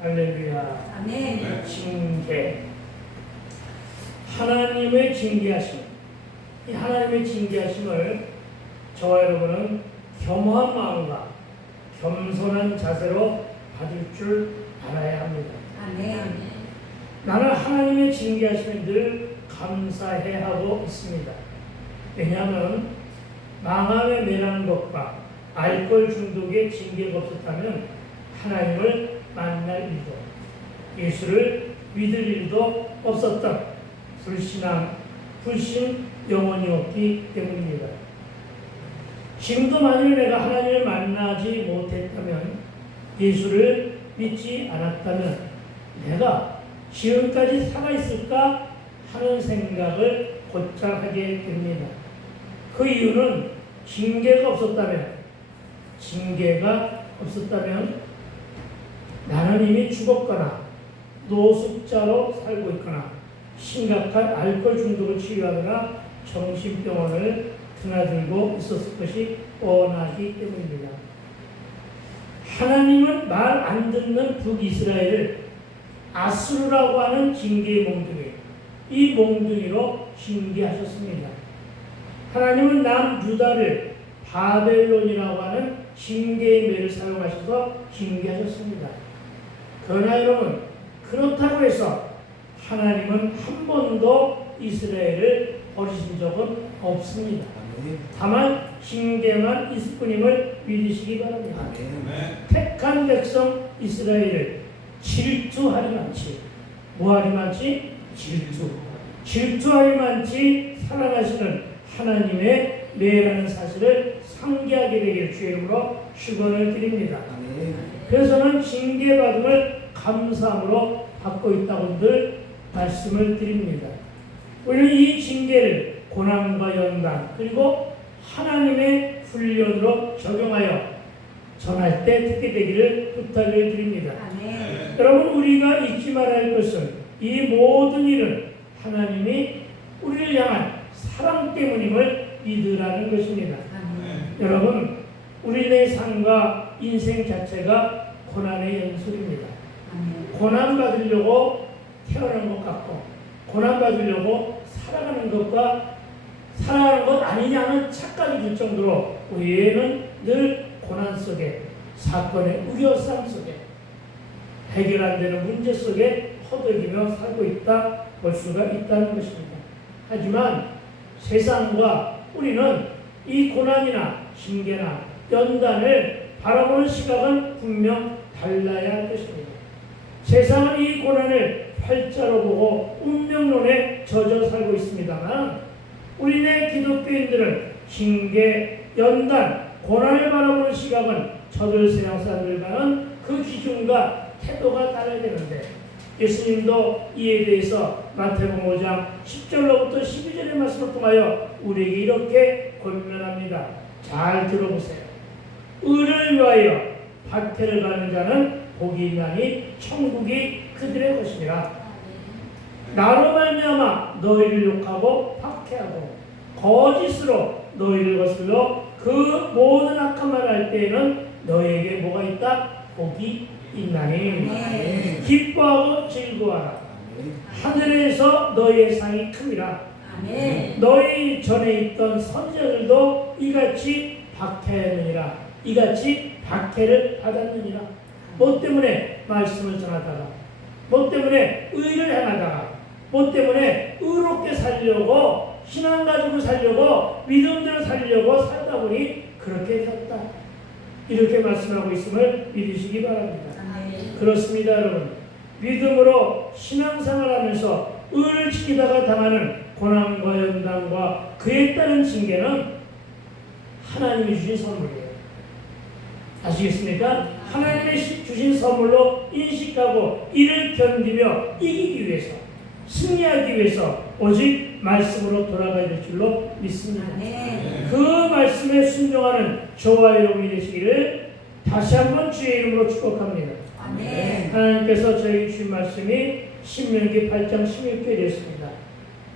할렐루야. 아멘. 징계. 하나님의 징계하심. 이 하나님의 징계하심을 저와 여러분은 겸허한 마음과 겸손한 자세로 받을 줄 알아야 합니다. 아멘. 나는 하나님의 징계하심에 늘 감사해 하고 있습니다. 왜냐하면 망함에 매라는 것과 알코올 중독의 징계가 없었다면 하나님을 만날 일도, 예수를 믿을 일도 없었던 불신앙, 불신 영혼이 없기 때문입니다. 지금도 만일 내가 하나님을 만나지 못했다면, 예수를 믿지 않았다면 내가 지금까지 살아있을까 하는 생각을 곧잘 하게 됩니다. 그 이유는 징계가 없었다면 나는 이미 죽었거나 노숙자로 살고 있거나 심각한 알코올 중독을 치유하거나 정신병원을 드나들고 있었을 것이 뻔하기 때문입니다. 하나님은 말 안 듣는 북이스라엘을 아수르라고 하는 징계의 몽둥이, 이 몽둥이로 징계하셨습니다. 하나님은 남유다를 바벨론이라고 하는 징계의 매를 사용하셔서 징계하셨습니다. 그러나 여러분, 그렇다고 해서 하나님은 한 번도 이스라엘을 버리신 적은 없습니다. 다만 징계만 있을 뿐임을 믿으시기 바랍니다. 택한 백성 이스라엘을 질투하리만치, 뭐하리만치? 질투하리만치 사랑하시는 하나님의 매라는 사실을 상기하게 되기를 주의 이름으로 축원을 드립니다. 그래서 저는 징계받음을 감사함으로 받고 있다고 늘 말씀을 드립니다. 우리는 이 징계를 고난과 연단 그리고 하나님의 훈련으로 적용하여 전할 때 듣게 되기를 부탁을 드립니다. 아멘. 여러분, 우리가 잊지 말아야 할 것은 이 모든 일은 하나님이 우리를 향한 사랑 때문임을 믿으라는 것입니다. 아멘. 여러분, 우리의 삶과 인생 자체가 고난의 연속입니다. 아멘. 고난 받으려고 태어난 것 같고, 고난 받으려고 살아가는 것과 살아가는 것 아니냐는 착각이 들 정도로 우리는 늘 고난 속에, 사건의 우겨쌈 속에, 해결 안 되는 문제 속에 허덕이며 살고 있다 볼 수가 있다는 것입니다. 하지만 세상과 우리는 이 고난이나 징계나 연단을 바라보는 시각은 분명 달라야 할 것입니다. 세상은 이 고난을 팔자로 보고 운명론에 젖어 살고 있습니다만, 우리네 기독교인들은 징계, 연단, 고난을 바라보는 시각은 저들 세상 사람들과는 그 기준과 태도가 달라야 되는데, 예수님도 이에 대해서 마태복음 5장 10절로부터 12절의 말씀을 통하여 우리에게 이렇게 권면합니다. 잘 들어보세요. 의를 위하여 박해를 받는 자는 복이 있나니 천국이 그들의 것이니라. 나로 말미암아 너희를 욕하고 박해하고 거짓으로 너희를 거슬러 그 모든 악한 말을 할 때에는 너희에게 뭐가 있다? 복이 있나니. 기뻐하고 즐거워하라. 하늘에서 너희의 상이 큽니다. 너희 전에 있던 선지자들도 이같이 박해하느니라. 이같이 박해를 받았느니라. 뭐 때문에 말씀을 전하다가, 뭐 때문에 의를 행하다가, 뭐 때문에 의롭게 살려고, 신앙 가지고 살려고, 믿음대로 살려고 살다 보니 그렇게 되었다. 이렇게 말씀하고 있음을 믿으시기 바랍니다. 그렇습니다, 여러분. 믿음으로 신앙생활 하면서 의를 지키다가 당하는 고난과 연단과 그에 따른 징계는 하나님이 주신 선물이에요. 아시겠습니까? 하나님이 주신 선물로 인식하고 이를 견디며 이기기 위해서, 승리하기 위해서 오직 말씀으로 돌아가야 될 줄로 믿습니다. 그 말씀에 순종하는 저와 여러분이 되시기를 다시 한번 주의 이름으로 축복합니다. 하나님께서 저에게 주신 말씀이 신명기 8장 16절에 되었습니다.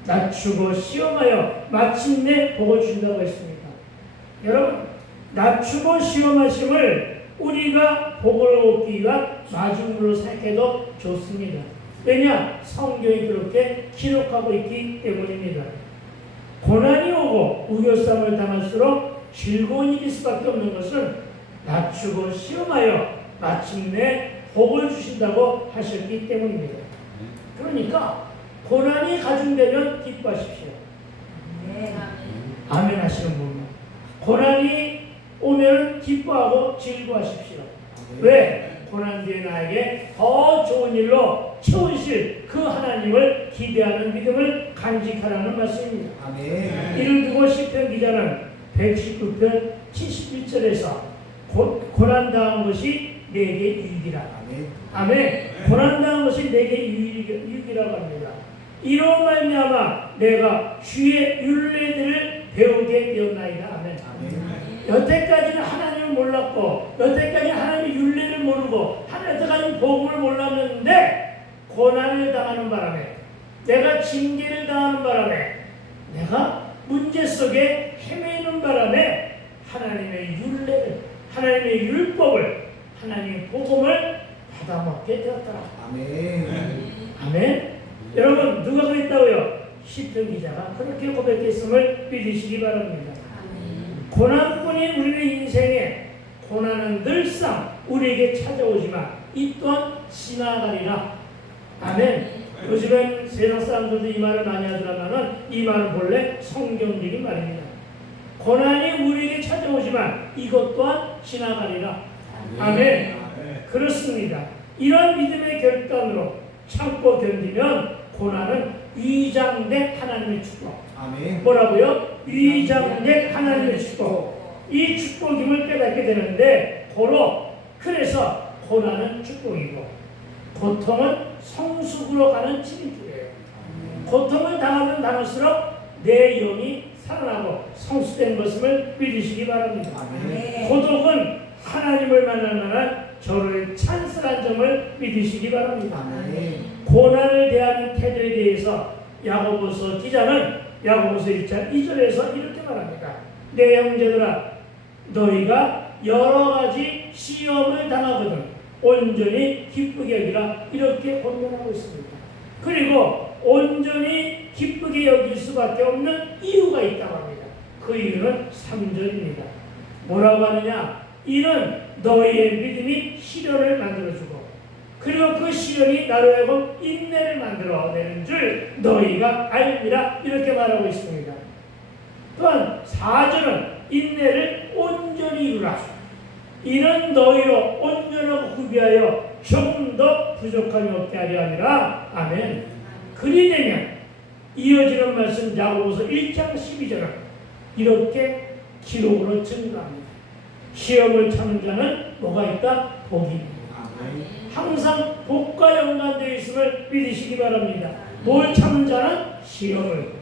낮추고 시험하여 마침내 복을 주신다고 했습니다. 여러분, 낮추고 시험하심을 우리가 복을 얻기 위한 마중물로 생각해도 좋습니다. 왜냐? 성경이 그렇게 기록하고 있기 때문입니다. 고난이 오고 우겨쌈을 당할수록 즐거운 일일 수밖에 없는 것은 낮추고 시험하여 마침내 복을 주신다고 하셨기 때문입니다. 그러니까 고난이 가중되면 기뻐하십시오. 아멘 하시는 분만. 고난이 오면 기뻐하고 즐거워하십시오. 왜? 고난 뒤에 나에게 더 좋은 일로 채우실 그 하나님을 기대하는 믿음을 간직하라는 말씀입니다. 아멘. 이를 두고 시편 기자는 119편 71절에서 고난당한 것이 내게 유익이라. 아멘. 아멘. 고난당한 것이 내게 유익이라고 합니다. 이로 말미암아 내가 주의 율례들을 배우게 되었나이다. 아멘. 아멘. 여태까지는 하나님을 몰랐고 여태까지 하나님의 율례를 모르고 여태까지는 복음을 몰랐는데 고난을 당하는 바람에 내가 징계를 당하는 바람에 내가 문제 속에 헤매는 바람에 하나님의 율례를 하나님의 율법을 하나님의 복음을 받아먹게 되었더라. 아멘. 아멘. 여러분 누가 그랬다고요? 시편 기자가 그렇게 고백했음을 믿으시기 바랍니다. 고난뿐인 우리의 인생에 고난은 늘상 우리에게 찾아오지만 이 또한 지나가리라. 아멘. 요즘엔 세상 사람들도 이 말을 많이 하더라마는 이 말은 본래 성경적인 말입니다. 고난이 우리에게 찾아오지만 이것 또한 지나가리라. 아멘. 그렇습니다. 이런 믿음의 결단으로 참고 견디면 고난은 위장된 하나님의 축복. 아멘. 뭐라고요? 위장된 하나님의 축복. 이 축복임을 깨닫게 되는데 그래서 고난은 축복이고 고통은 성숙으로 가는 진입이에요. 고통을 당하면 당할수록 내 영이 살아나고 성숙된 것임을 믿으시기 바랍니다. 아멘. 고독은 하나님을 만날 만한 저를 찬스한 점을 믿으시기 바랍니다. 아멘. 고난을 대하는 태도에 대해서 야고보서 기자는 야고보서 1장 2절에서 이렇게 말합니다. 내 형제들아 너희가 여러 가지 시험을 당하거든 온전히 기쁘게 여기라 이렇게 권면하고 있습니다. 그리고 온전히 기쁘게 여길 수밖에 없는 이유가 있다고 합니다. 그 이유는 3절입니다. 뭐라고 하느냐? 이는 너희의 믿음이 시련을 만들어주고 그리고 그 시련이 나로 하여금 인내를 만들어내는 줄 너희가 알리라 이렇게 말하고 있습니다. 또한 4절은 인내를 온전히 이루라. 이는 너희로 온전하고 구비하여 조금 더 부족함이 없게 하려 함이라. 아멘. 그리 되면 이어지는 말씀 야고보서 1장 12절은 이렇게 기록으로 증거합니다. 시험을 참는 자는 뭐가 있다? 복이 있다. 항상 복과 연관되어 있음을 믿으시기 바랍니다. 뭘 참는 자는 시험을,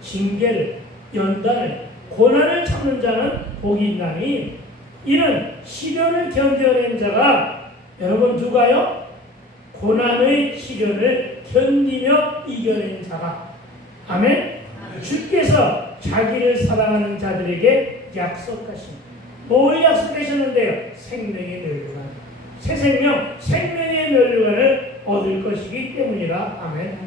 징계를, 연단을, 고난을 참는 자는 복이 있나니 이는 시련을 견뎌낸 자가 여러분 누가요? 고난의 시련을 견디며 이겨낸 자가 아멘? 주께서 자기를 사랑하는 자들에게 약속하십니다. 뭘 약속하셨는데요? 생명의 멸류관, 새 생명, 생명의 멸류관을 얻을 것이기 때문이라. 아멘.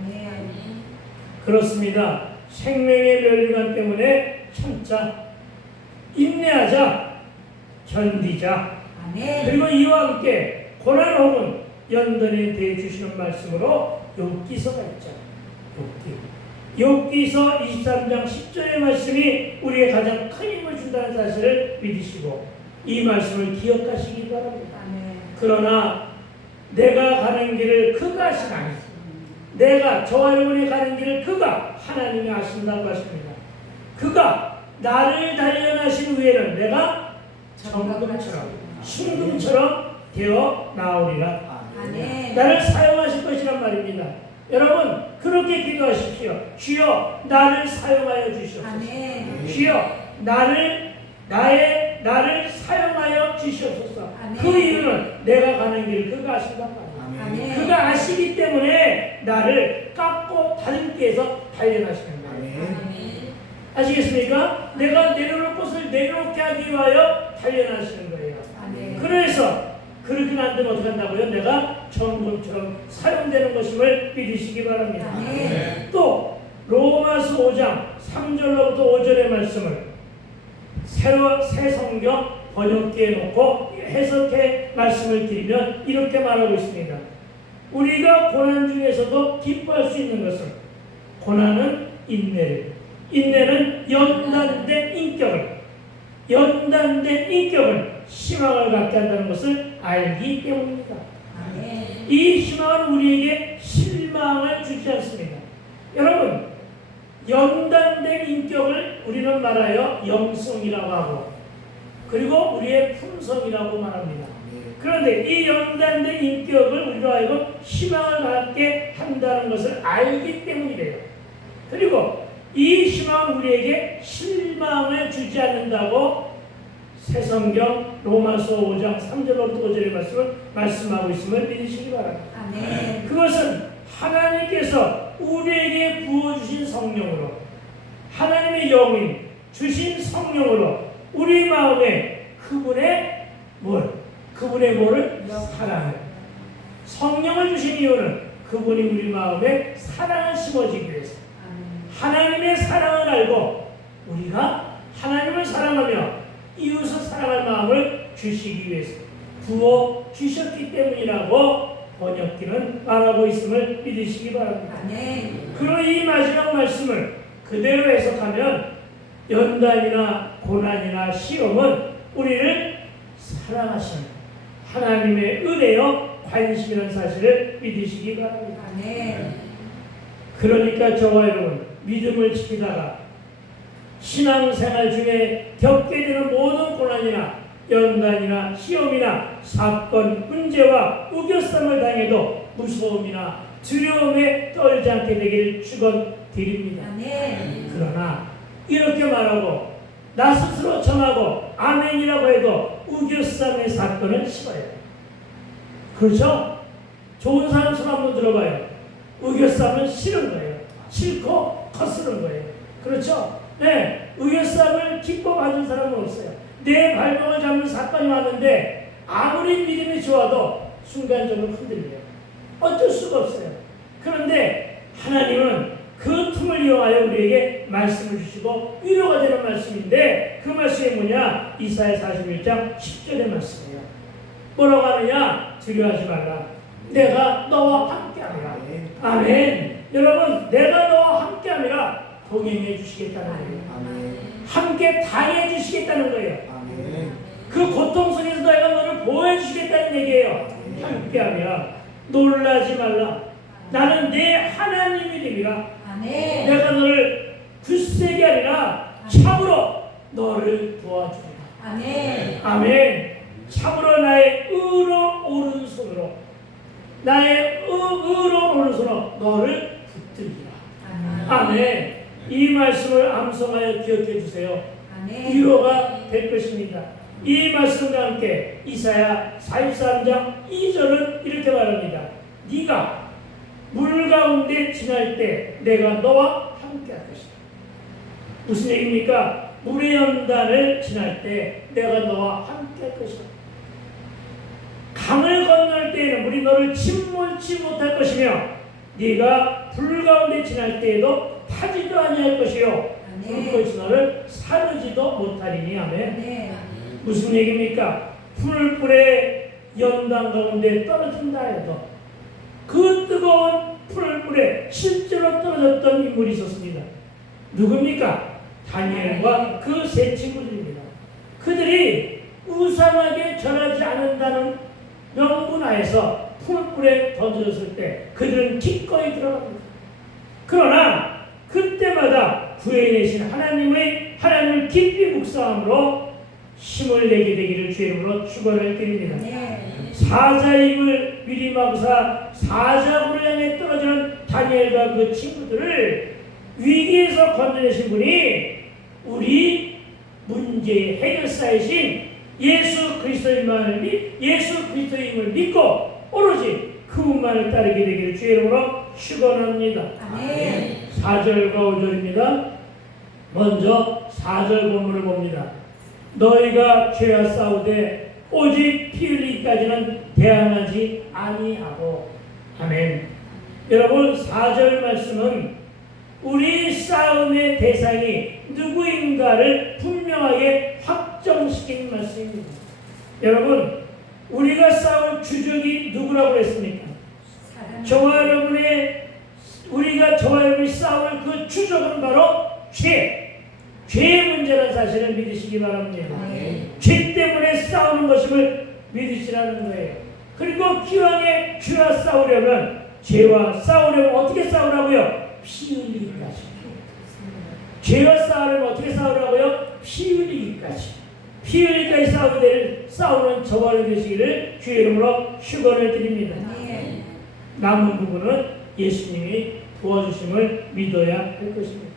그렇습니다. 생명의 멸류관 때문에 참자, 인내하자, 견디자. 아멘. 그리고 이와 함께 고난 혹은 연단에 대해 주시는 말씀으로 욥기서가 있죠. 욥기서 23장 10절의 말씀이 우리의 가장 큰 힘을 준다는 사실을 믿으시고 이 말씀을 기억하시기 바랍니다. 아멘. 그러나 내가 가는 길을 그가 아시나니 내가 저와 여러분이 가는 길을 그가 하나님이 아신다고 하십니다. 그가 나를 단련하신 후에는 내가 정금처럼 순금처럼 되어 나오리라. 아멘. 나를 사용하실 것이란 말입니다. 여러분 그렇게 기도하십시오. 주여 나를 사용하여 주시옵소서. 아멘. 주여 나를 사용하여 주시옵소서. 아멘. 그 이유는 내가 가는 길 그가 아신단 말이에요. 아멘. 그가 아시기 때문에 나를 깎고 다듬기 위해서 단련하시는 거예요. 아멘. 아시겠습니까? 내가 내려놓을 것을 내려놓게 하기 위하여 단련하시는 거예요. 아멘. 그래서 그렇게 안 되면 어떻게 한다고요? 내가 정금처럼 사용되는 것임을 믿으시기 바랍니다. 아멘. 또 로마서 5장 3절로부터 5절의 말씀을 새 성경 번역기에 놓고 해석해 말씀을 드리면 이렇게 말하고 있습니다. 우리가 고난 중에서도 기뻐할 수 있는 것은 고난은 인내는 연단된 인격을 희망을 갖게 한다는 것을 알기 때문입니다. 이 희망은 우리에게 실망을 주지 않습니다. 여러분, 연단된 인격을 우리는 말하여 영성이라고 하고 그리고 우리의 품성이라고 말합니다. 그런데 이 연단된 인격을 우리로 하여금 희망을 갖게 한다는 것을 알기 때문이래요. 그리고 이 희망은 우리에게 실망을 주지 않는다고 새성경 로마서 5장 3절부터 5절의 말씀을 말씀하고 있음을 믿으시기 바랍니다. 그것은 하나님께서 우리에게 부어주신 성령으로 하나님의 영이 주신 성령으로 우리 마음에 그분의 뭐를? 사랑을 성령을 주신 이유는 그분이 우리 마음에 사랑을 심어주기 위해서 하나님의 사랑을 알고 우리가 하나님을 사랑하며 이웃을 사랑할 마음을 주시기 위해서 부어 주셨기 때문이라고 번역기는 말하고 있음을 믿으시기 바랍니다. 그리고 이 마지막 말씀을 그대로 해석하면 연단이나 고난이나 시험은 우리를 사랑하시는 하나님의 은혜요 관심이라는 사실을 믿으시기 바랍니다. 그러니까 저와 여러분 믿음을 지키다가 신앙생활 중에 겪게 되는 모든 고난이나 연단이나 시험이나 사건, 문제와 우겨쌈을 당해도 무서움이나 두려움에 떨지 않게 되기를 축원드립니다. 그러나 이렇게 말하고 나 스스로 전하고 아멘이라고 해도 우겨쌈의 사건은 싫어요. 그렇죠? 좋은 사람 손 한번 들어봐요. 우겨쌈은 싫은 거예요. 싫고 거스른 거예요. 그렇죠? 네, 우겨쌈을 기뻐 받은 사람은 없어요. 내 발목을 잡는 사건이 왔는데 아무리 믿음이 좋아도 순간적으로 흔들려요. 어쩔 수가 없어요. 그런데 하나님은 그 틈을 이용하여 우리에게 말씀을 주시고 위로가 되는 말씀인데 그 말씀이 뭐냐? 이사야 41장 10절의 말씀이에요. 뭐라고 하느냐? 두려워하지 말라. 내가 너와 함께하리라. 아멘. 여러분, 내가 너와 함께하리라. 동행해 주시겠다는 거예요. 함께 당해 주시겠다는 거예요. 그 고통 속에서 내가 너를 보호해 주시겠다는 얘기예요. 함께하리라. 놀라지 말라. 나는 내 하나님이 되리라. 내가 너를 굳세게 하리라. 참으로 너를 도와주리라. 아멘. 참으로 나의 의로 오른손으로 너를 붙들리라. 아멘. 이 말씀을 암송하여 기억해 주세요. 위로가 될 것입니다. 이 말씀과 함께 이사야 43장 2절은 이렇게 말합니다. 네가 물 가운데 지날 때 내가 너와 함께 할 것이다. 무슨 얘기입니까? 물의 연단을 지날 때 내가 너와 함께 할 것이다. 강을 건널 때에는 물이 너를 침몰치 못할 것이며 네가 불 가운데 지날 때에도 타지도 아니할 것이요 불꽃이 너를 사르지도 못하리니. 아멘. 무슨 얘기입니까? 풀불의 연단 가운데 떨어진다 해도 그 뜨거운 풀불에 실제로 떨어졌던 인물이 있었습니다. 누굽니까? 다니엘과 그 세 친구들입니다. 그들이 우상하게 절하지 않는다는 명분하에서 풀불에 던져졌을 때 그들은 기꺼이 들어갑니다. 그러나 그때마다 구해내신 하나님을 깊이 묵상함으로 힘을 내게 되기를 주의 이름으로 축원을 드립니다. 사자임을 미리 마구사 사자굴을 향해 떨어지는 다니엘과 그 친구들을 위기에서 건져내신 분이 우리 문제의 해결사이신 예수 그리스도임을 믿고 오로지 그분만을 따르게 되기를 주의 이름으로 축원합니다. 4절과 5절입니다. 먼저 4절 본문을 봅니다. 너희가 죄와 싸우되 오직 피 흘리기까지는 대항하지 아니하고. 아멘. 여러분 4절 말씀은 우리 싸움의 대상이 누구인가를 분명하게 확정시킨 말씀입니다. 여러분 우리가 싸울 주적이 누구라고 했습니까? 저와 여러분이 싸울 그 주적은 바로 죄의 문제라는 사실을 믿으시기 바랍니다. 죄 때문에 싸우는 것임을 믿으시라는 거예요. 그리고 기왕에 죄와 싸우려면 죄와 싸우려면 어떻게 싸우라고요? 피 흘리기까지. 죄와 싸우려면 어떻게 싸우라고요? 피 흘리기까지. 피 흘리기까지 싸우는 저와 여러분 되시기를 주의 이름으로 축원을 드립니다. 남은 부분은 예수님이 도와주심을 믿어야 할 것입니다.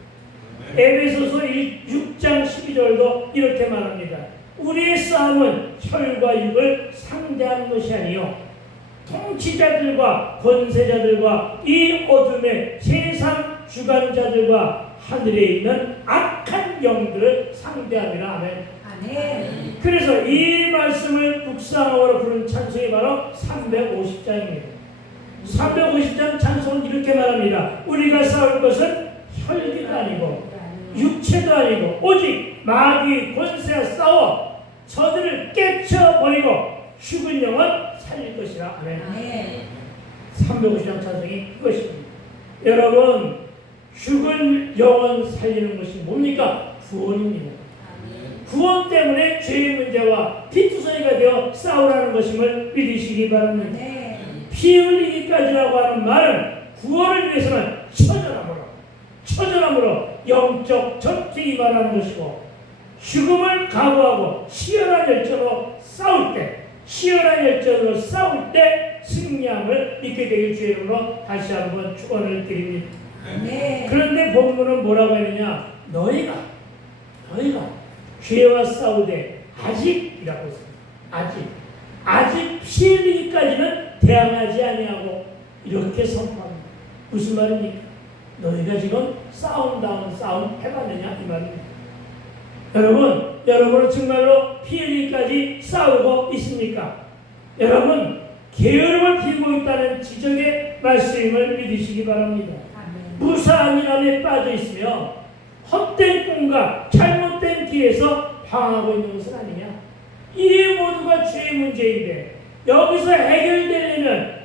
에베소서 6장 12절도 이렇게 말합니다. 우리의 싸움은 혈과 육을 상대하는 것이 아니요 통치자들과 권세자들과 이 어둠의 세상 주관자들과 하늘에 있는 악한 영들을 상대함이라. 아멘. 그래서 이 말씀을 묵상하고 부른 찬송이 바로 350장입니다. 350장 찬송은 이렇게 말합니다. 우리가 싸울 것은 혈기가 아니고 육체도 아니고 오직 마귀 권세와 싸워 저들을 깨쳐버리고 죽은 영혼 살릴 것이라. 아멘. 350장 찬송이 그것입니다. 여러분 죽은 영혼 살리는 것이 뭡니까? 구원입니다. 구원 때문에 죄의 문제와 피투성이가 되어 싸우라는 것임을 믿으시기 바랍니다. 피 흘리기까지라고 하는 말은 구원을 위해서는 처절함으로 영적 전쟁이 말하는 것이고 죽음을 각오하고 치열한 열정으로 싸울 때 승리함을 믿게 되길 주의 이름으로 다시 한번 축원을 드립니다. 그런데 본문은 뭐라고 했느냐? 너희가 죄와 싸우되 아직이라고 했습니다. 아직 피 흘리기까지는 대항하지 아니하고 이렇게 선포합니다. 무슨 말입니까? 너희가 지금 싸움 해봤느냐 이 말입니다. 여러분은 정말로 피 흘리기까지 싸우고 있습니까? 여러분 게으름을 피우고 있다는 지적의 말씀을 믿으시기 바랍니다. 무사한 일 안에 빠져 있으며 헛된 꿈과 잘못된 길에서 방황하고 있는 것은 아니냐? 이 모두가 죄의 문제인데 여기서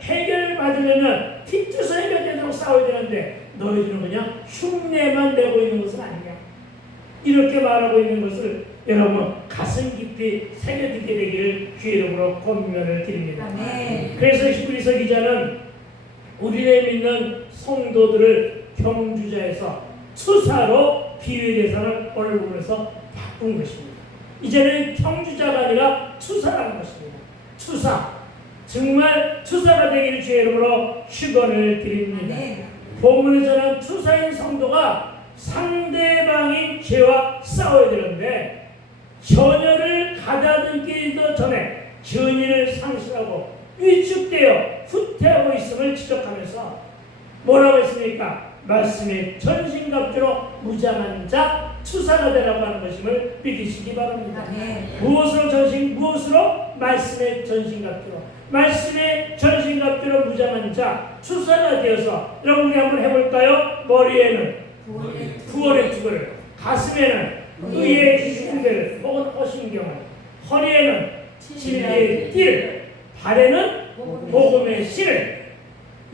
해결받으려면 피투성이가 되도록 싸워야 되는데 너희들은 그냥 흉내만 내고 있는 것은 아니냐? 이렇게 말하고 있는 것을 여러분 가슴 깊이 새겨듣게 되기를 주의 이름으로 권면을 드립니다. 그래서 히브리서 기자는 우리를 믿는 성도들을 경주자에서 투사로 비유의 대상을 오늘 보면서 바꾼 것입니다. 이제는 경주자가 아니라 투사라는 것입니다. 정말 투사가 되기를 주의 이름으로 축원을 드립니다. 본문에서는 투사인 성도가 상대방인 죄와 싸워야 되는데 전열을 가다듬기도 전에 전의를 상실하고 위축되어 후퇴하고 있음을 지적하면서 뭐라고 했습니까? 말씀의 전신갑주로 무장한 자 투사가 되라고 하는 것임을 믿으시기 바랍니다. 무엇으로? 말씀의 전신갑주로. 말씀의 전신갑주로 무장한 자 투사가 되어서 여러분 우리 한번 해볼까요? 머리에는 구원의 투구를, 가슴에는 의의 흉대를 혹은 허신경을, 허리에는 진리의 띠를, 발에는 복음의 실을,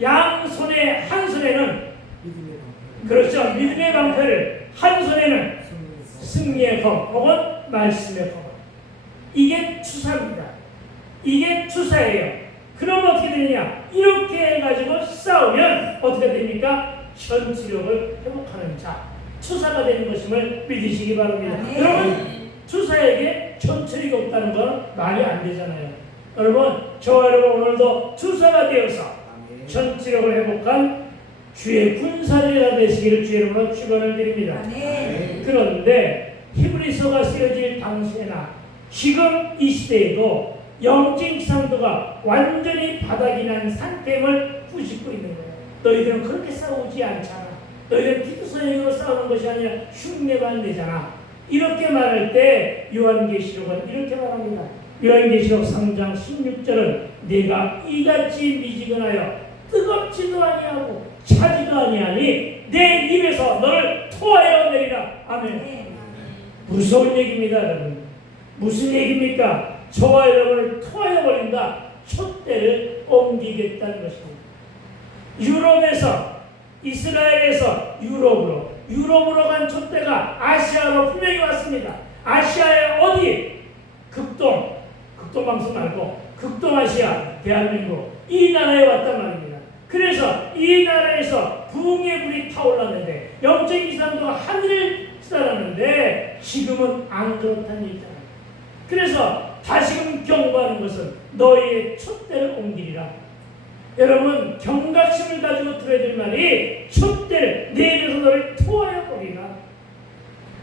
양손에 한 손에는 그렇죠 믿음의 방패를, 한 손에는 승리의 검 혹은 말씀의 검. 이게 투사입니다. 이게 투사예요. 그럼 어떻게 되느냐? 이렇게 해가지고 싸우면 어떻게 됩니까? 전투력을 회복하는 자, 투사가 되는 것임을 믿으시기 바랍니다. 여러분, 투사에게 전투력이 없다는 건 말이 안 되잖아요. 여러분, 저와 여러분 오늘도 투사가 되어서 전투력을 회복한 주의 군사리가 되시기를 주의 이름으로 축원을 드립니다. 그런데 히브리서가 쓰여질 당시에나 지금 이 시대에도 영적 상도가 완전히 바닥이 난 상태임을 부짓고 있는 거예요. 너희들은 그렇게 싸우지 않잖아. 너희들은 피투성이로 싸우는 것이 아니라 흉내만 내잖아. 이렇게 말할 때 요한계시록은 이렇게 말합니다. 요한계시록 3장 16절은 내가 이같이 미지근하여 뜨겁지도 아니하고 차지도 아니하니 내 입에서 너를 토하여 내리라. 아멘. 무서운 얘기입니다, 여러분. 무슨 얘기입니까? 저와 여러분을 토하여 버린다. 촛대를 옮기겠다는 것입니다. 유럽에서, 이스라엘에서 유럽으로 간 촛대가 아시아로 분명히 왔습니다. 아시아의 어디? 극동방송 말고 극동아시아, 대한민국 이 나라에 왔단 말입니다. 그래서 이 나라에서 부흥의 불이 타올랐는데 영적인 이상도가 하늘을 쏟아놨는데 지금은 안 그렇다는 얘기잖아요. 그래서 다시금 경고하는 것은 너희의 촛대를 옮기리라. 여러분 경각심을 가지고 들어야 될 말이 촛대를 내 입에서 너를 토하여 버리라.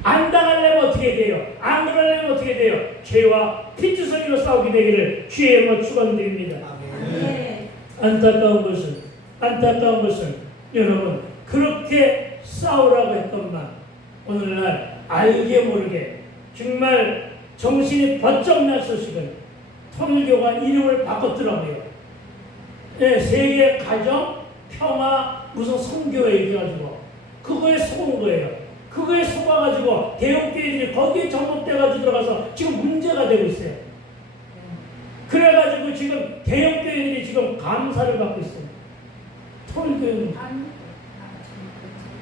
안 당하려면 어떻게 돼요? 안 그러려면 어떻게 돼요? 죄와 피투성이로 싸우게 되기를 주의 이름으로 축원드립니다. 안타까운 것은 여러분 그렇게 싸우라고 했건만 오늘날 알게 모르게 정말 정신이 번쩍 날 소식은 통일교가 이름을 바꿨더라고요. 네, 세계 가정 평화 무슨 선교회 얘기해가지고 그거에 속은 거예요. 그거에 속아가지고 대형교회들이 거기에 접목돼가지고 들어가서 지금 문제가 되고 있어요. 그래가지고 지금 대형교회들이 지금 감사를 받고 있어요. 통일교회는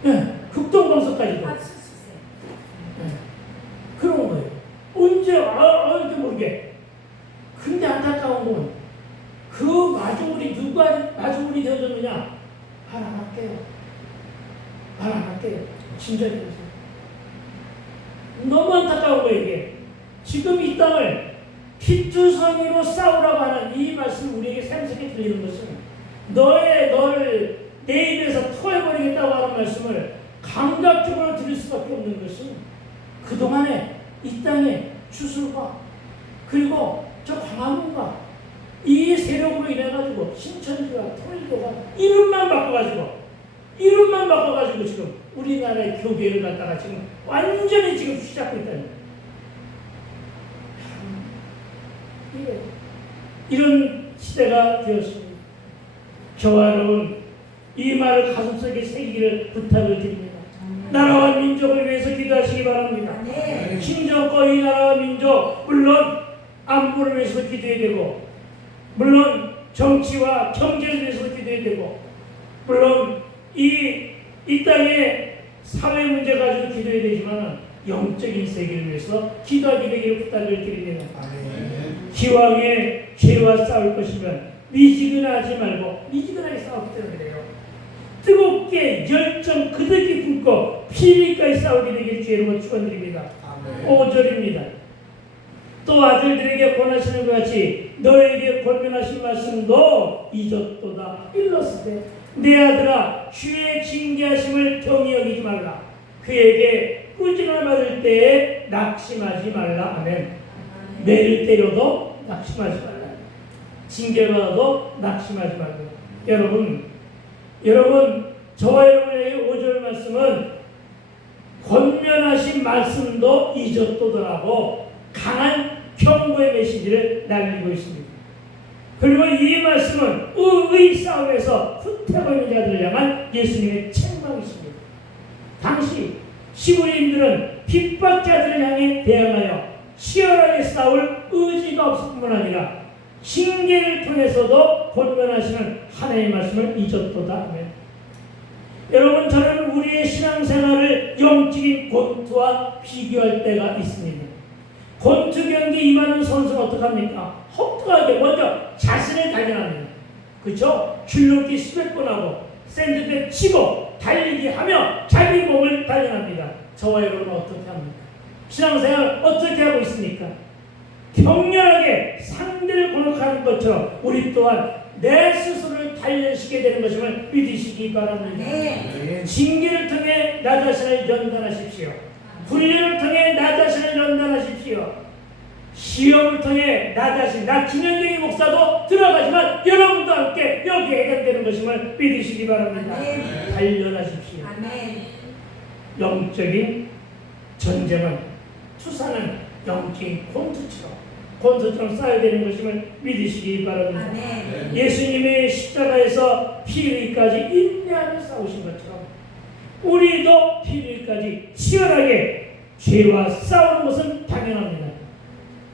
네, 극동방송까지도 네, 그런 거예요. 언제 이렇게 모르게. 근데 안타까운 건 그 마중물이 누가 마중물이 되어졌느냐? 말 안 할게요. 진작에 보세요. 너무 안타까운 거예요 이게. 지금 이 땅을 피투성이로 싸우라고 하는 이 말씀 우리에게 샘솟게 들리는 것은 너를 내 입에서 토해버리겠다고 하는 말씀을 감각적으로 들을 수밖에 없는 것은 그동안에 이 땅의 주술과 그리고 저 광화문과 이 세력으로 인해가지고 신천지와 통일교가 이름만 바꿔가지고 지금 우리나라의 교계를 갖다가 지금 완전히 지금 휘잡고 있다는 거예요. 이런 시대가 되었습니다. 저와 여러분 이 말을 가슴속에 새기기를 부탁을 드립니다. 나라와 민족을 위해서 기도하시기 바랍니다. 신정과 이 나라와 민족 물론 안보를 위해서 기도해야 되고 물론 정치와 경제를 위해서 기도해야 되고 물론 이 땅의 사회 문제 가지고 기도해야 되지만 영적인 세계를 위해서 기도하게 되기를 부탁을 드립니다. 기왕에 죄와 싸울 것이면 미지근하지 말고 미지근하게 싸우기 때문이에요. 뜨겁게 열정 그득히 붓고 피리까지 싸우게 되길 주의 이름으로 축원드립니다. 5절입니다. 또 아들들에게 권하시는 것 같이 너에게 권면하신 말씀도 잊었도다. 일렀으되 내 아들아 주의 징계하심을 경히 여기지 말라. 그에게 꾸짖음을 받을 때에 낙심하지 말라. 아멘. 매를 때려도 낙심하지 말라. 징계를 받아도 낙심하지 말라. 여러분 저와 여러분에게 5절 말씀은 권면하신 말씀도 잊었도더라고 강한 경고의 메시지를 날리고 있습니다. 그리고 이 말씀은 의의 싸움에서 후퇴하고 있는 자들을 향한 예수님의 책망이십니다. 당시 시부리인들은 핍박자들을 향해 대항하여 치열하게 싸울 의지가 없을 뿐만 아니라 징계를 통해서도 권면하시는 하나님의 말씀을 잊었도다. 아멘. 여러분 저는 우리의 신앙생활을 영적인 권투와 비교할 때가 있습니다. 권투 경기 임하는 선수는 어떡합니까? 혹독하게 먼저 자신을 단련합니다. 그렇죠? 줄넘기 수백 번 하고 샌드백 치고 달리기 하며 자기 몸을 단련합니다. 저와 여러분은 어떻게 합니까? 신앙생활 어떻게 하고 있습니까? 격렬하게 상대를 공격하는 것처럼 우리 또한 내 스스로를 단련시키게 되는 것임을 믿으시기 바랍니다. 징계를 통해 나 자신을 연단하십시오. 훈련을 통해 나 자신을 연단하십시오. 시험을 통해 나 자신, 나 김현경의 목사도 들어가지만 여러분도 함께 여기에 해당되는 것임을 믿으시기 바랍니다. 단련하십시오. 영적인 전쟁은 투사는 영적인 권투처럼 권소처럼 쌓여야 되는 것임을 믿으시기 바랍니다. 아멘. 예수님의 십자가에서 피 흘리기까지 인내하며 싸우신 것처럼 우리도 피 흘리기까지 치열하게 죄와 싸우는 것은 당연합니다.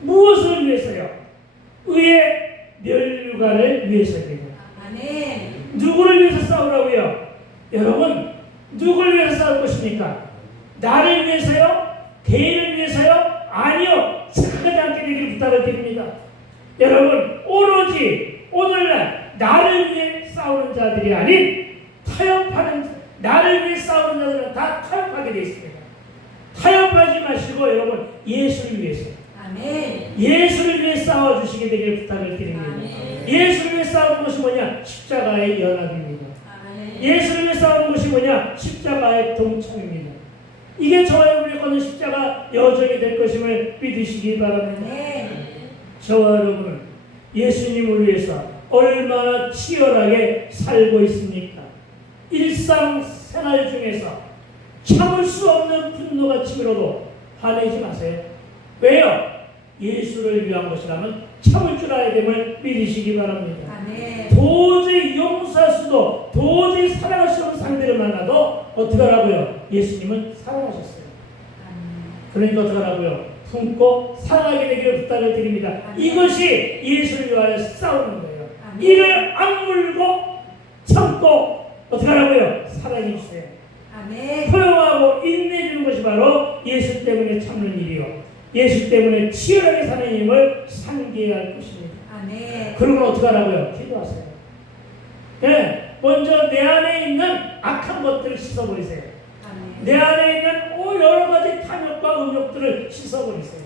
무엇을 위해서요? 의의 멸류관을 위해서입니다. 아멘. 누구를 위해서 싸우라고요? 여러분, 누구를 위해서 싸울 것입니까? 나를 위해서요? 개인을 위해서요? 아니요. 착하지 않게 되기를 부탁을 드립니다. 여러분, 오로지 오늘날 나를 위해 싸우는 자들이 아닌 타협하는, 나를 위해 싸우는 자들은 다 타협하게 되어 있습니다. 타협하지 마시고 여러분, 예수를 위해서, 아멘. 예수를 위해 싸워주시게 되기를 부탁을 드립니다. 아멘. 예수를 위해 싸우는 것이 뭐냐? 십자가의 연합입니다. 아멘. 예수를 위해 싸우는 것이 뭐냐? 십자가의 동참입니다. 이게 저와 여러분이 걷는 십자가 여정이 될 것임을 믿으시기 바랍니다. 아멘. 저와 여러분은 예수님을 위해서 얼마나 치열하게 살고 있습니까? 일상생활 중에서 참을 수 없는 분노가 치밀어도 화내지 마세요. 왜요? 예수를 위한 것이라면 참을 줄 알아야 됨을 믿으시기 바랍니다. 아멘. 도저히 용서할 수도, 도저히 사랑할 수 없는 상대를 만나도 어떻게 하라고요? 예수님은 사랑하셨어요. 그러니까 어떻게 하라고요? 품고 사랑하게 되기를 부탁을 드립니다. 이것이 예수를 위하여 싸우는 거예요. 이를 악물고 참고 어떻게 하라고요? 사랑해 주세요. 아멘. 포용하고 인내주는 것이 바로 예수 때문에 참는 일이요, 예수 때문에 치열하게 사는 힘을 상기해야 할 것입니다. 아멘. 그러면 어떻게 하라고요? 기도하세요. 네, 먼저 내 안에 있는 악한 것들을 씻어버리세요. 아멘. 내 안에 있는 여러 가지 탐욕과 음욕들을 씻어버리세요.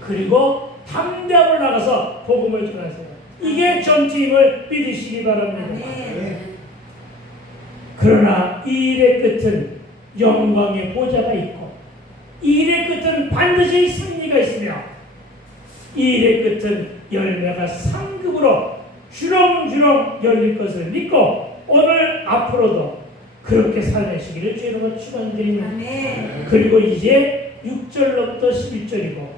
그리고 담대함을 나가서 복음을 전하세요. 이게 전투임을 믿으시기 바랍니다. 아멘. 그러나 이 일의 끝은 영광의 보좌가 있고, 이 일의 끝은 반드시 승리가 있으며, 이 일의 끝은 열매가 상급으로 주렁주렁 열릴 것을 믿고 오늘 앞으로도 그렇게 살아내시기를 주님으로 축원드립니다. 아멘. 그리고 이제 6절로부터 11절이고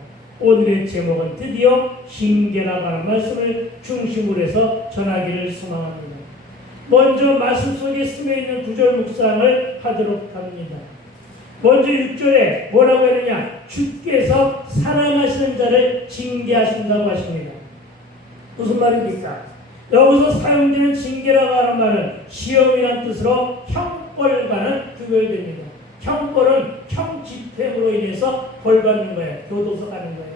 오늘의 제목은 드디어 징계라고 하는 말씀을 중심으로 해서 전하기를 소망합니다. 먼저 말씀 속에 스며있는 구절 묵상을 하도록 합니다. 먼저 6절에 뭐라고 했느냐? 주께서 사랑하시는 자를 징계하신다고 하십니다. 무슨 말입니까? 여기서 사용되는 징계라고 하는 말은 시험이라는 뜻으로 형벌과는 구별됩니다. 형벌은 형집행으로 인해서 벌받는 거예요. 교도소 가는 거예요.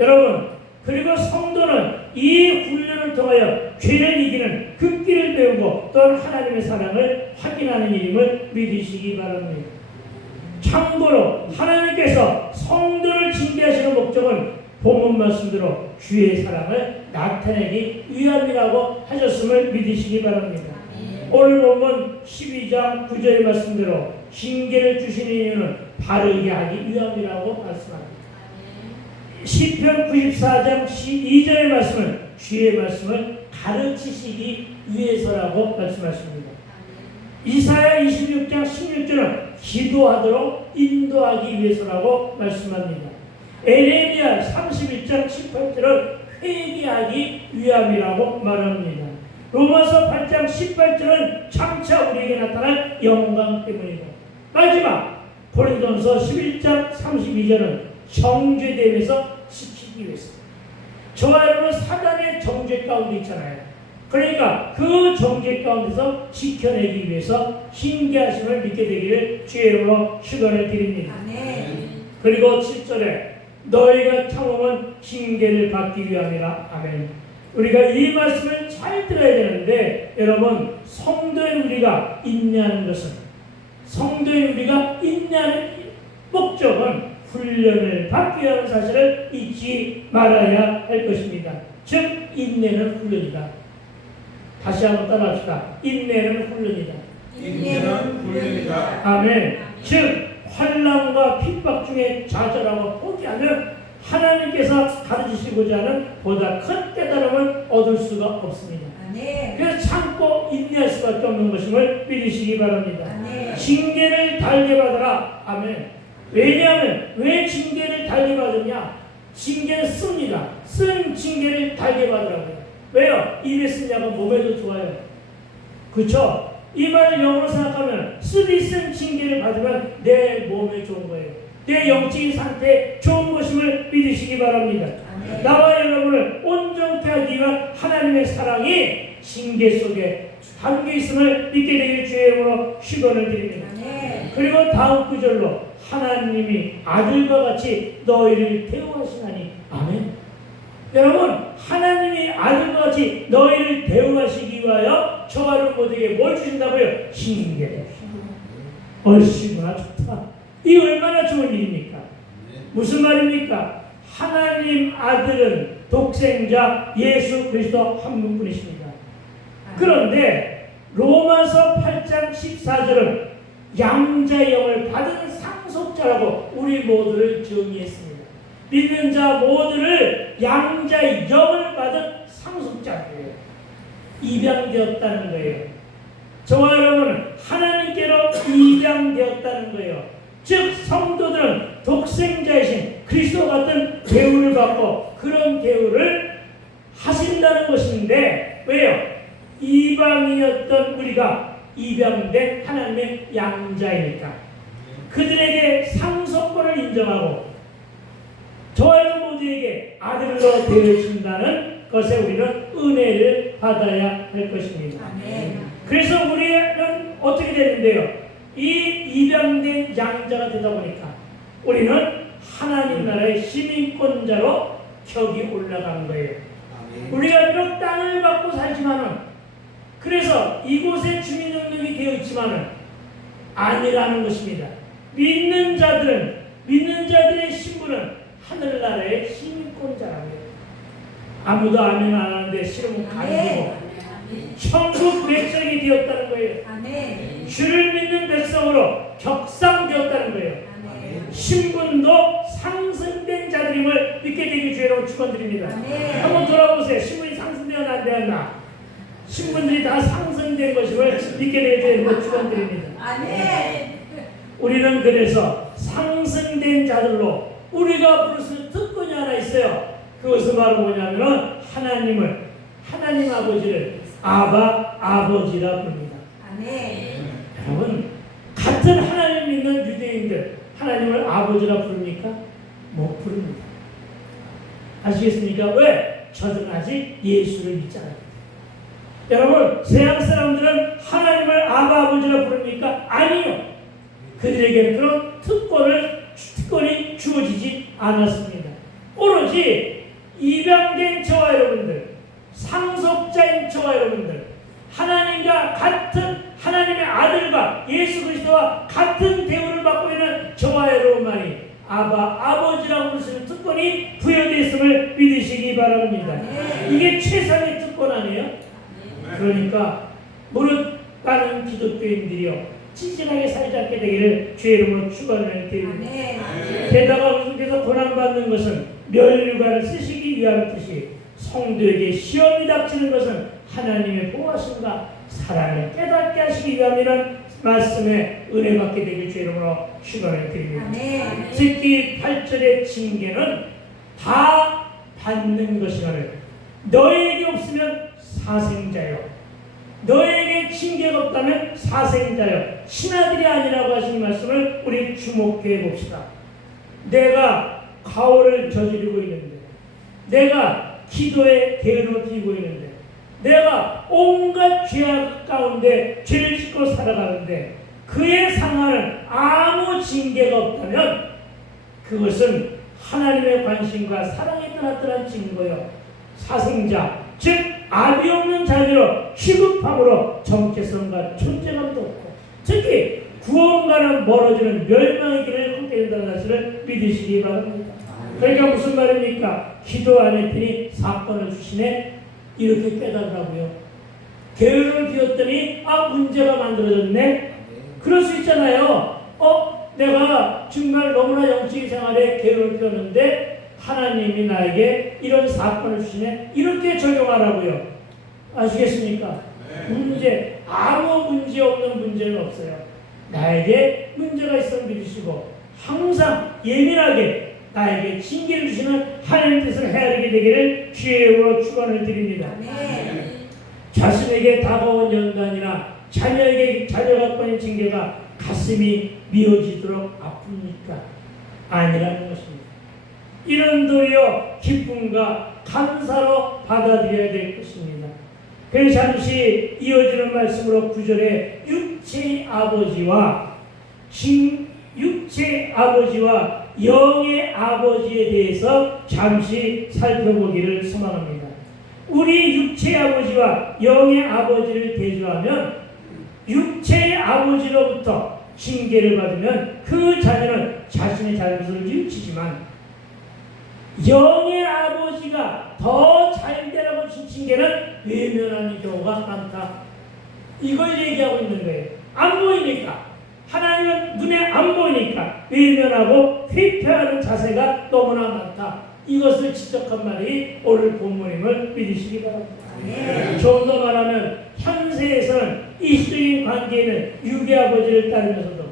여러분, 그리고 성도는 이 훈련을 통하여 죄를 이기는 그 길을 배우고 또한 하나님의 사랑을 확인하는 일임을 믿으시기 바랍니다. 참고로 하나님께서 성도를 징계하시는 목적은 본문 말씀대로 주의 사랑을 나타내기 위함이라고 하셨음을 믿으시기 바랍니다. 오늘 본문 12장 9절의 말씀대로 징계를 주시는 이유는 바르게 하기 위함이라고 말씀합니다. 시편 94장 12절의 말씀은 주의 말씀을 가르치시기 위해서라고 말씀하십니다. 이사야 26장 16절은 기도하도록 인도하기 위해서라고 말씀합니다. 에레미야 31장 18절은 회개하기 위함이라고 말합니다. 로마서 8장 18절은 장차 우리에게 나타날 영광 때문이고, 마지막 고린도전서 11장 32절은 정죄됨에서 지키기 위해서. 저와 여러분 사단의 정죄 가운데 있잖아요. 그러니까 그 정죄 가운데서 지켜내기 위해서 징계하심을 믿게 되기를 주의 이름으로 축원을 드립니다. 아멘. 그리고 7절에 너희가 참음은 징계를 받기 위함이라. 아멘. 우리가 이 말씀을 잘 들어야 되는데, 여러분, 성도인 우리가 인내하는 것은, 성도인 우리가 인내하는 목적은 훈련을 받기 위한 사실을 잊지 말아야 할 것입니다. 즉 인내는 훈련이다. 다시 한번 따라합시다. 인내는 훈련이다. 인내는 훈련이다. 아멘. 즉 환난과 핍박 중에 좌절하고 포기하면 하나님께서 가르치시고자 하는 보다 큰 깨달음을 얻을 수가 없습니다. 아멘. 그래서 참고 인내할 수밖에 없는 것임을 믿으시기 바랍니다. 아멘. 징계를 달게 받으라. 아멘. 왜냐하면 왜 징계를 달게 받으냐? 징계는 씁니다. 쓴 징계를 달게 받으라고요. 왜요? 입에 쓴 약은 몸에도 좋아요. 그렇죠? 이 말을 영어로 생각하면 쓰디 쓴 징계를 받으면 내 몸에 좋은 거예요. 내 영적인 상태에 좋은 것임을 믿으시기 바랍니다. 나와 여러분을 온전케 하기 위한 하나님의 사랑이 징계 속에 담겨 있음을 믿게 되길 주의 이름으로 축원을 드립니다. 그리고 다음 구절로 하나님이 아들과 같이 너희를 대우하시나니. 아멘. 여러분, 하나님이 아들과 같이 너희를 대우하시기 위하여 저와 여러분 모두에게 뭘 주신다고요? 징계를. 얼씨구나 좋다. 이 얼마나 좋은 일입니까? 무슨 말입니까? 하나님 아들은 독생자 예수 그리스도 한 분뿐이십니다. 그런데 로마서 8장 14절은 양자의 영을 받은 상속자라고 우리 모두를 정의했습니다. 믿는 자 모두를 양자의 영을 받은 상속자예요. 입양되었다는 거예요. 저와 여러분은 하나님께로 입양되었다는 거예요. 즉 성도들은 독생자이신 그리스도 같은 대우를 받고 그런 대우를 하신다는 것인데, 왜요? 이방인이었던 우리가 입양된 하나님의 양자이니까 그들에게 상속권을 인정하고 저와 여러분 모두에게 아들로 되어준다는 것에 우리는 은혜를 받아야 할 것입니다. 그래서 우리는 어떻게 되는데요? 이 입양된 양자가 되다 보니까 우리는 하나님 나라의 시민권자로 격이 올라가는 거예요. 우리가 비록 땅을 받고 살지만은, 그래서 이곳에 주민 능력이 되어 있지만은 아니라는 것입니다. 믿는 자들의 신분은 하늘나라의 시민권자라고요. 아무도 아멘 안 하는데 싫으면 가리고 천국 백성이 되었다는 거예요. 주를 믿는 백성으로 격상되었다는 거예요. 신분도 상승된 자들임을 믿게 되길 주의로 축원드립니다. 한번 돌아보세요. 신분이 상승되었나 안 되었나? 신분들이 다 상승된 것임을 믿게 되길 주의로 축원드립니다. 우리는 그래서 상승된 자들로 우리가 부를 수 있는 특권이 하나 있어요. 그것은 바로 뭐냐면은 하나님 아버지를 아버지라 부릅니다. 여러분, 같은 하나님 믿는 유대인들 하나님을 아버지라 부릅니까? 못 부릅니다. 아시겠습니까? 왜? 저들은 아직 예수를 믿잖아요. 여러분, 세상 사람들은 하나님을 아버지라 부릅니까? 아니요. 그들에게는 그런 특권이 주어지지 않았습니다. 오로지 입양된 저와 여러분들, 상속자인 저와 여러분들, 하나님과 같은 하나님의 아들과 예수 그리스도와 같은 대우를 받고 있는 저와 여러분만이 아버지라고 부를 수 있는 특권이 부여되었음을 믿으시기 바랍니다. 이게 최상의 특권 아니에요? 그러니까 무릇 가는 기독교인들이요 진실하게 살지 않게 되기를 주의 이름으로 축원을 드립니다. 게다가 계속해서 고난받는 것은 멸류관을 쓰시기 위한 뜻이, 성도에게 시험이 닥치는 것은 하나님의 보호하심과 사랑을 깨닫게 하시기 위함이라는 말씀에 은혜 받게 되길 주의 이름으로 축원을 드립니다. 특히 8절의 징계는 다 받는 것이거늘 너에게 없으면 사생자요, 너에게 징계가 없다면 사생자여, 신하들이 아니라고 하신 말씀을 우리 주목해 봅시다. 내가 가오를 저지르고 있는데, 내가 기도에 게으름을 피우고 있는데, 내가 온갖 죄악 가운데 죄를 짓고 살아가는데 그의 상하는 아무 징계가 없다면 그것은 하나님의 관심과 사랑이 떠났더란 증거요, 사생자, 즉 아비 없는 자녀로 취급함으로 정체성과 존재감도 없고 특히 구원과는 멀어지는 멸망의 길을 걷게 된다는 사실을 믿으시기 바랍니다. 그러니까 무슨 말입니까? 기도 안 했더니 사건을 주시네, 이렇게 깨달으라고요. 게으름을 피웠더니 문제가 만들어졌네. 그럴 수 있잖아요. 내가 정말 너무나 영적인 생활에 게으름을 피웠는데 하나님이 나에게 이런 사건을 주시네, 이렇게 적용하라고요. 아시겠습니까? 아무 문제 없는 문제는 없어요. 나에게 문제가 있으면 믿으시고 항상 예민하게 나에게 징계를 주시는 하나님 뜻을 헤아리게 되기를 주의 이름으로 축원을 드립니다. 자신에게 다가온 연단이나 자녀에게 자녀가 받는 징계가 가슴이 미어지도록 아픕니까? 아니라는 것입니다. 이런 도리어 기쁨과 감사로 받아들여야 될 것입니다. 그래서 잠시 이어지는 말씀으로 9절에 육체의 아버지와 영의 아버지에 대해서 잠시 살펴보기를 소망합니다. 우리 육체의 아버지와 영의 아버지를 대조하면 육체의 아버지로부터 징계를 받으면 그 자녀는 자신의 잘못을 뉘우치지만 영의 아버지가 더 잘 되라고 준 징계는 외면하는 경우가 많다. 이걸 얘기하고 있는 거예요. 안 보이니까. 하나님은 눈에 안 보이니까 외면하고 회피하는 자세가 너무나 많다. 이것을 지적한 말이 오늘 본문임을 믿으시기 바랍니다. 좀 더 말하면 현세에서는 이시적인 관계에는 육의 아버지를 따르면서도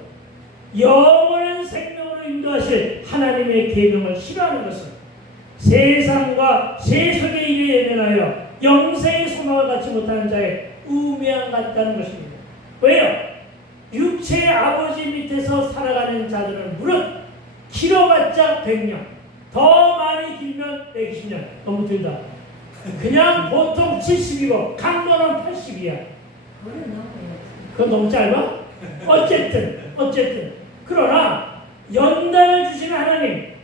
영원한 생명으로 인도하실 하나님의 계명을 싫어하는 것은 세상과 세속의 일에 예면하여 영생의 소망을 갖지 못하는 자의 우매함 같다는 것입니다. 왜요? 육체의 아버지 밑에서 살아가는 자들은 무릇 길어봤자 100년, 더 많이 길면 120년, 너무 길다. 그냥 보통 70이고 강건은 80이야. 그건 너무 짧아? 어쨌든 그러나 연단을 주신 하나님,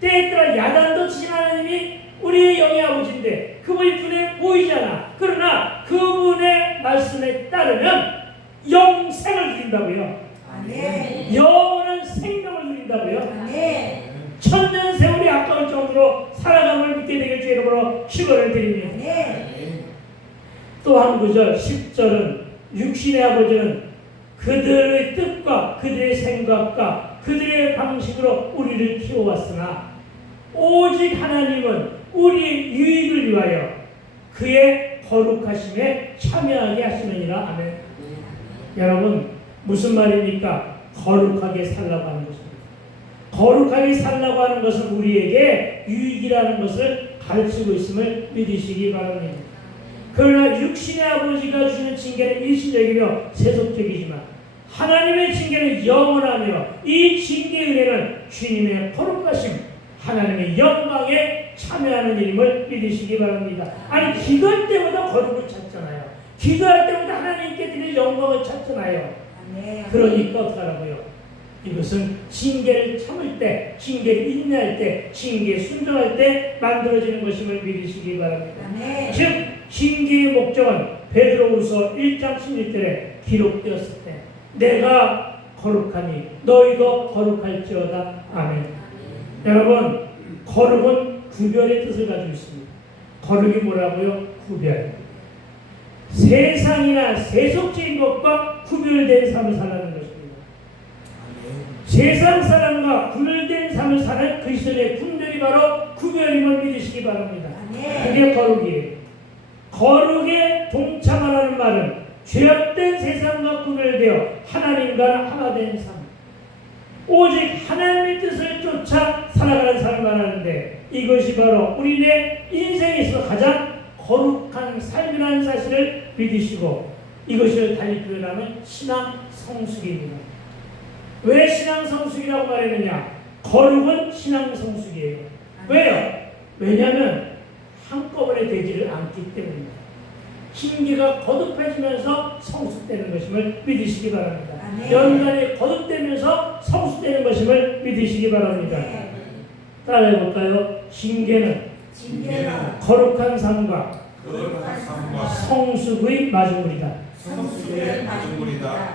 때에 따라 야단도 치신 하나님이 우리의 영의 아버지인데 그분이 눈에 보이잖아. 그러나 그분의 말씀에 따르면 영생을 누린다고요. 영원한 생명을 누린다고요. 천년 세월이 아까울 정도로 살아감을 믿게 되길 주의 이름으로 축원을 드립니다. 또 한 구절 10절은 육신의 아버지는 그들의 뜻과 그들의 생각과 그들의 방식으로 우리를 키워왔으나 오직 하나님은 우리의 유익을 위하여 그의 거룩하심에 참여하게 하시느니라. 아멘. 여러분, 무슨 말입니까? 거룩하게 살라고 하는 것입니다. 거룩하게 살라고 하는 것은 우리에게 유익이라는 것을 가르치고 있음을 믿으시기 바랍니다. 그러나 육신의 아버지가 주는 징계는 일시적이며 세속적이지만 하나님의 징계는 영원하며 이 징계의 은혜는 주님의 거룩하심, 하나님의 영광에 참여하는 일임을 믿으시기 바랍니다. 아니, 기도할 때마다 거룩을 찾잖아요. 기도할 때마다 하나님께 드릴 영광을 찾잖아요. 그러니까 어떡하라고요? 이것은 징계를 참을 때, 징계를 인내할 때, 징계에 순종할 때 만들어지는 것임을 믿으시기 바랍니다. 즉 징계의 목적은 베드로후서 1장 16절에 기록되었을 때 내가 거룩하니 너희도 거룩할지어다. 아멘. 여러분, 거룩은 구별의 뜻을 가지고 있습니다. 거룩이 뭐라고요? 구별. 세상이나 세속적인 것과 구별된 삶을 살라는 것입니다. 세상 사람과 구별된 삶을 사는 그리스도의 분별이 바로 구별임을 믿으시기 바랍니다. 그게 거룩이에요. 거룩에 동참하라는 말은 죄악된 세상과 구별되어 하나님과 하나 된 삶, 오직 하나님의 뜻을 쫓아 살아가는 삶을 말하는데 이것이 바로 우리의 인생에 있어서 가장 거룩한 삶이라는 사실을 믿으시고 이것을 달리 표현하면 신앙 성숙입니다. 왜 신앙 성숙이라고 말했느냐? 거룩은 신앙 성숙이에요. 왜요? 왜냐하면 한꺼번에 되지를 않기 때문입니다. 징계가 거듭해지면서 성숙되는 것임을 믿으시기 바랍니다. 연단이 거듭되면서 성숙되는 것임을 믿으시기 바랍니다. 따라해볼까요? 징계는 거룩한 삶과 성숙의 마중물이다.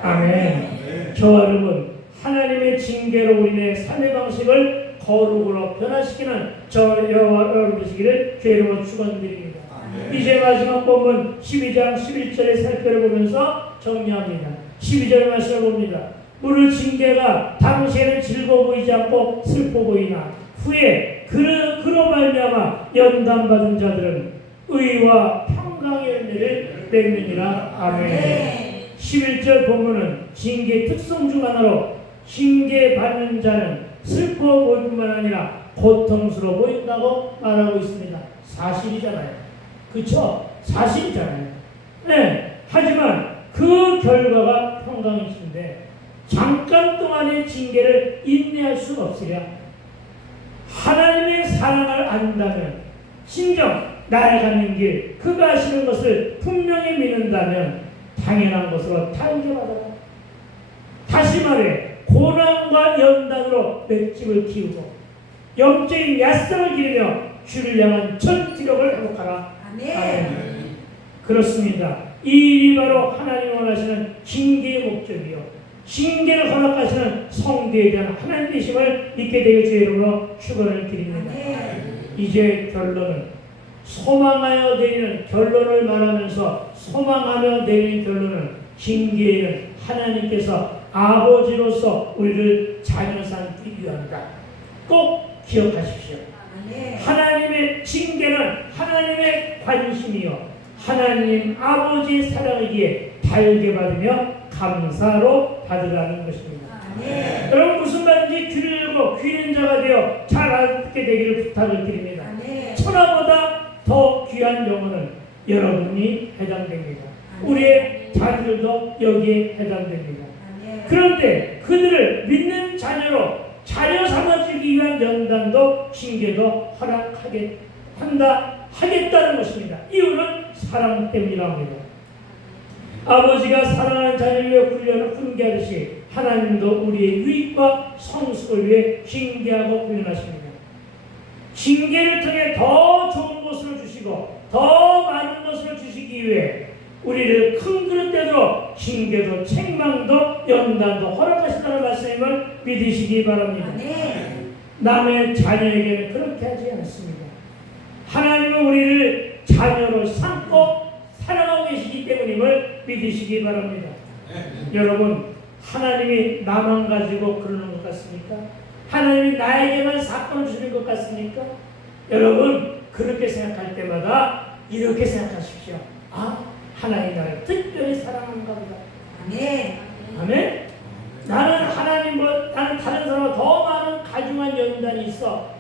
아멘. 저와 여러분, 하나님의 징계로 우리의 삶의 방식을 거룩으로 변화시키는 저와 여러분 되시기를 주의 이름으로 축원드립니다. 이제 마지막 본문 12장 11절의 살펴를 보면서 정리합니다. 12절 말씀을 봅니다. 무릇 징계가 당시에는 즐거워 보이지 않고 슬퍼 보이나 후에 그로 말미암아 연단받은 자들은 의와 평강의 열매를 맺느니라. 아멘. 11절 본문은 징계의 특성 중 하나로 징계받는 자는 슬퍼 보일 뿐만 아니라 고통스러워 보인다고 말하고 있습니다. 사실이잖아요. 그쵸? 사실이잖아요. 네. 하지만 그 결과가 평강이신데 잠깐 동안의 징계를 인내할 수 없으랴. 하나님의 사랑을 안다면, 진정 나아가는 길, 그가 하시는 것을 분명히 믿는다면 당연한 것으로 단결하다. 다시 말해 고난과 연단으로 맷집을 키우고 영적인 야성을 기르며 주를 향한 전투력을 회복하라. 아멘. 그렇습니다. 이 일이 바로 하나님 원하시는 징계의 목적이요, 징계를 허락하시는 성도에 대한 하나님 되심을 믿게 되길 주의 이름으로 축원을 드립니다. 이제 결론은 소망하여 내리는 결론을 말하면서 소망하며 내리는 결론은 징계에는 하나님께서 아버지로서 우리를 자녀 삼기 위함이다. 꼭 기억하십시오. 하나님의 징계는 하나님의 관심이요 하나님 아버지의 사랑이기에 달게 받으며 감사로 받으라는 것입니다. 여러분 무슨 말인지 귀를 열고 귀인 자가 되어 잘 알게 되기를 부탁을 드립니다. 천하보다 더 귀한 영혼은 여러분이 해당됩니다. 우리의 자녀들도 여기에 해당됩니다. 그런데 그들을 믿는 자녀로 자녀 삼아주기 위한 연단도 징계도 하겠다는 것입니다. 이유는 사랑 때문이라고 합니다. 아버지가 사랑하는 자녀를 위해 훈련을 훈계하듯이 하나님도 우리의 유익과 성숙을 위해 징계하고 훈련하십니다. 징계를 통해 더 좋은 것을 주시고 더 많은 것을 주시기 위해 우리를 큰 그릇 되도록 징계도 책망도 연단도 허락하신다는 말씀을 믿으시기 바랍니다. 남의 자녀에게는 그렇게 하지 않습니다. 하나님은 우리를 자녀로 삼고 사랑하고 계시기 때문임을 믿으시기 바랍니다. 여러분 하나님이 나만 가지고 그러는 것 같습니까? 하나님이 나에게만 사건을 주는 것 같습니까? 여러분 그렇게 생각할 때마다 이렇게 생각하십시오. 하나님 나를 특별히 사랑하는가 보다. 아멘. 나는 나는 다른 사람과 더 많은 가중한 연단이 있어.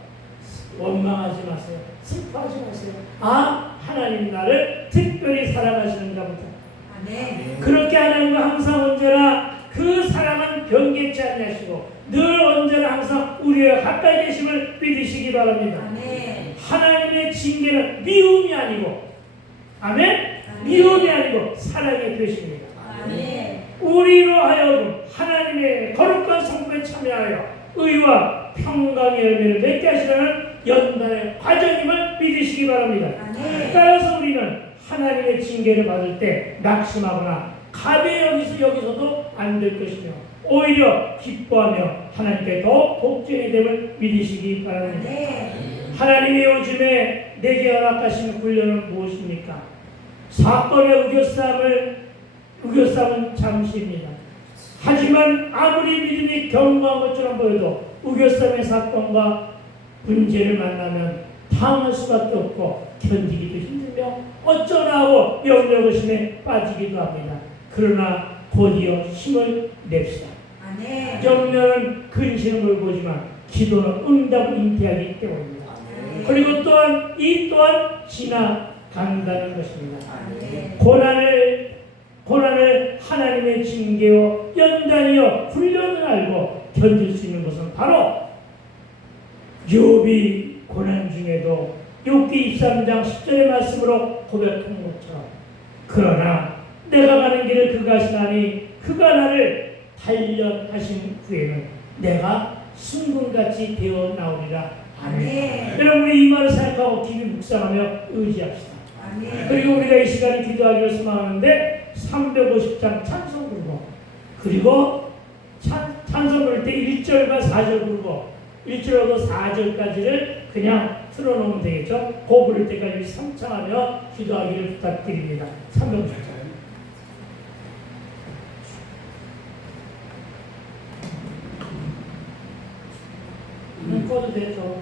원망하지 마세요. 슬퍼하지 마세요. 하나님 나를 특별히 사랑하시는가 보다. 그렇게 하나님과 항상 언제나 그 사랑은 변개치 아니하시고 늘 언제나 항상 우리와 가까이 계심을 믿으시기 바랍니다. 하나님의 징계는 미움이 아니고 미움이 아니고 사랑의 표시입니다. 우리로 하여금 하나님의 거룩한 성품에 참여하여 의와 평강의 열매를 맺게 하시라는 연단의 과정임을 믿으시기 바랍니다. 따라서 우리는 하나님의 징계를 받을 때 낙심하거나 가벼이 여기서도 안 될 것이며 오히려 기뻐하며 하나님께 더 복종이 됨을 믿으시기 바랍니다. 하나님이 요즘에 내게 허락하신 훈련은 무엇입니까? 사건의 우겨싸움은 잠시입니다. 하지만 아무리 믿음이 견고한 것처럼 보여도 우겨싸움의 사건과 문제를 만나면 당할 수밖에 없고 견디기도 힘들며 어쩌나 하고 염려의심에 빠지기도 합니다. 그러나 곧이어 힘을 냅시다. 염려는 근심을 걸 보지만 기도는 응답을 잉태하기 때문입니다. 그리고 또한 지나간다는 것입니다. 고난을 하나님의 징계요 연단이요 훈련을 알고 견딜 수 있는 것은 바로 욥이 고난 중에도 욥기 23장 10절의 말씀으로 고백한 것처럼 그러나 내가 가는 길을 그가 하시나니 그가 나를 단련하신 후에는 내가 순금같이 되어 나오리라. 아멘. 여러분 우리 이 말을 생각하고 깊이 묵상하며 의지합시다. 그리고 우리가 이 시간에 기도하기를 소망하는데 350장 찬송 부르고 그리고 찬송 부를 때 1절과 4절 부르고 1절하고 4절까지를 그냥 틀어놓으면 되겠죠. 그 부를 때까지 삼창하며 기도하기를 부탁드립니다. 350장 꺼도 되죠.